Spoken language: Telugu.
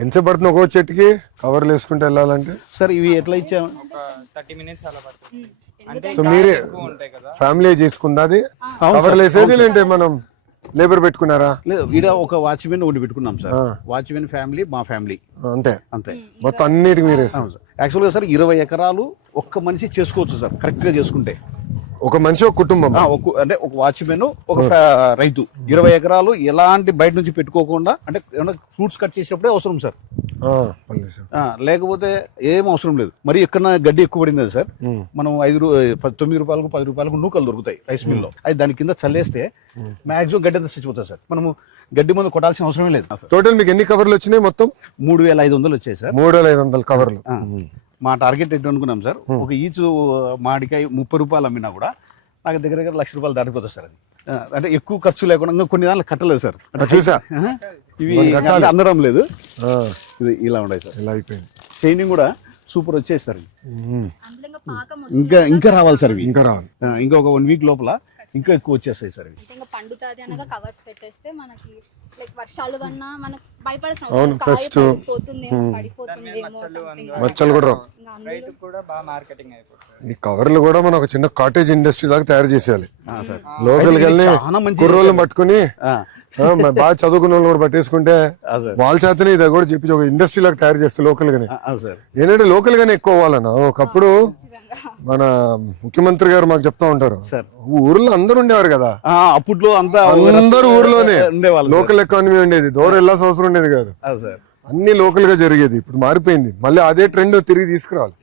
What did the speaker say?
ఎంత పడుతుంది ఒక్కో చెట్టుకి కవర్లు వేసుకుంటూ వెళ్ళాలంటే? సార్ ఇవి ఎట్లా ఇచ్చాము? 30 minutes అలా పడుతుంది. అంటే సో మీరే ఎక్కువ ఉంటాయి కదా. ఫ్యామిలీ చేసుకుంది కవర్లు వేసేది లేదంటే మనం లేబర్ పెట్టుకున్నారా? లేదు, ఈడ ఒక వాచ్మెన్ ఒకటి పెట్టుకున్నాం సార్. వాచ్మెన్ ఫ్యామిలీ, మా ఫ్యామిలీ అంతే అంతే. మొత్తం అన్నిటికి మీరే యాక్చువల్గా సార్ 20 ఎకరాలు ఒక్క మనిషి చేసుకోవచ్చు సార్, కరెక్ట్ గా చేసుకుంటే. ఒక మనిషి ఒక కుటుంబం అంటే ఒక వాచ్మెన్ ఒక రైతు 20 ఎకరాలు ఎలాంటి బయట నుంచి పెట్టుకోకుండా, అంటే ఏమన్నా ఫ్రూట్స్ కట్ చేసేప్పుడే అవసరం సార్, లేకపోతే ఏం అవసరం లేదు. మరి ఎక్కడ గడ్డి ఎక్కువ పడింది సార్, మనం 9 రూపాయలకు 10 రూపాయలకు నూకలు దొరుకుతాయి రైస్ మిల్ లో. అది దాని కింద చల్లేస్తే మాక్సిమం గడ్డి అంతా చచ్చిపోతుంది సార్. మనము గడ్డి మందు కొట్టాల్సిన అవసరమే లేదు. టోటల్ మీకు ఎన్ని కవర్లు వచ్చినాయి? మొత్తం 3500 వచ్చాయి సార్. 3500 కవర్లు. మా టార్గెట్ ఎట్లా అనుకున్నాం సార్, ఒక ఈచు మామిడికాయ 30 రూపాయలు అమ్మినా కూడా నాకు దగ్గర దగ్గర 1,00,000 రూపాయలు దాటిపోతుంది సార్. అది అంటే ఎక్కువ ఖర్చు లేకుండా ఇంకా కొన్ని దాంట్లో కట్టలేదు సార్. చూసా ఇవి అందడం లేదు, ఇది ఇలా ఉన్నాయి సార్. ఇలా అయిపోయింది. షైనింగ్ కూడా సూపర్ వచ్చేది సార్. ఇంకా రావాలి సార్ ఇవి, ఇంకా రావాలి. ఇంకా ఒక 1 వీక్ లోపల ఇంకా ఎక్కువ వచ్చేస్తాయి సార్. ఇంకా పండుతాది అనగా కవర్స్ పెట్టేస్తే మనకి లైక్ వర్షాలు వన్నా మనకు భయపడాల్సిన అవును, పెస్ట్ మచ్చలు కూడా రైతు కూడా బాగా మార్కెటింగ్ అయిపోతుంది. ఈ కవర్లు కూడా మనం ఒక చిన్న కాటేజ్ ఇండస్ట్రీ లాగా తయారు చేసేయాలి. లోకల్ కి కుర్రోళ్ళు పట్టుకుని బాగా చదువుకున్న వాళ్ళు కూడా పట్టేసుకుంటే వాళ్ళ చేతనే ఇది కూడా చెప్పి ఒక ఇండస్ట్రీ లాగా తయారు చేస్తే లోకల్ గానే. ఏంటంటే లోకల్ గానే ఎక్కువ అవ్వాలన్న. ఒకప్పుడు మన ముఖ్యమంత్రి గారు మాకు చెప్తా ఉంటారు, ఊర్లో అందరు ఉండేవారు కదా అప్పట్లో, అందరు ఊర్లోనే లోకల్ ఎకానమీ ఉండేది, దూరం వెళ్ళాల్సిన అవసరం ఉండేది కాదు, అన్ని లోకల్ గా జరిగేది. ఇప్పుడు మారిపోయింది, మళ్ళీ అదే ట్రెండ్ తిరిగి తీసుకురావాలి.